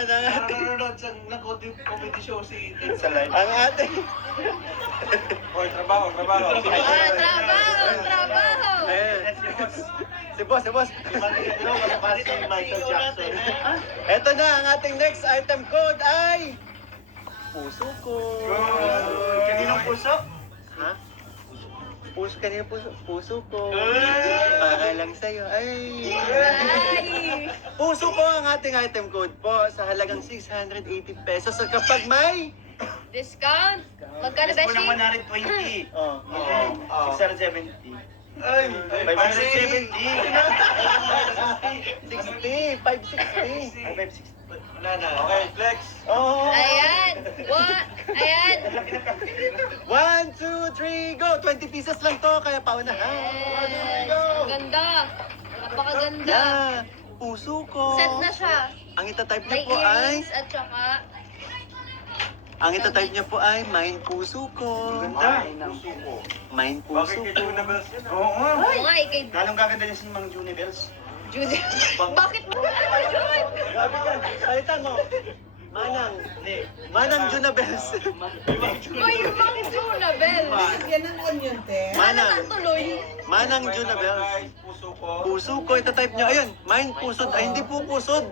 Ayan ang ating... Nanonood sa comedy show si Ted sa live. Ang ating... Hoy, trabaho. Trabaho. Ayan. Si boss. Si Michael Jackson. Eto na, ang ating next item code ay... Puso ko. Kaninong puso? Ha? Kanina puso ko. Ay! Para lang sa'yo. Ay! Ay! Puso ko ang ating item code po sa halagang 680 pesos. So kapag may... Discount? Magkano Yes, po ng beshi? 120. Oh, Oo. 670. Ay, 570. 60, 560. Ay, 560. Wala na. Okay, flex. Oh! Ayan! What? Ayan! 1, 2, 3, go! 20 pieces lang to, kaya paunahan. Yes! Ang ganda! Napakaganda! Yeah! Puso ko. Set na siya. Ang itatype niyo May po ay... earrings at saka... Ang itatype niyo po ay Mine Puso ko. Ganda. Puso ko. Mine Puso ko. Oo nga. Oo nga, ikay... Lalong gaganda niya si Mang Juni Bells. Judy. Bakit mo naman yun? Grabe ka. Salitan mo. Manang Junabels. May Mang Junabel. Yan ang onion, te. Sana Manang. natuloy. Manang Junabels. Puso ko. Puso ko, itatype niyo. Ayun, Mine Pusod. Ay, hindi po pusod.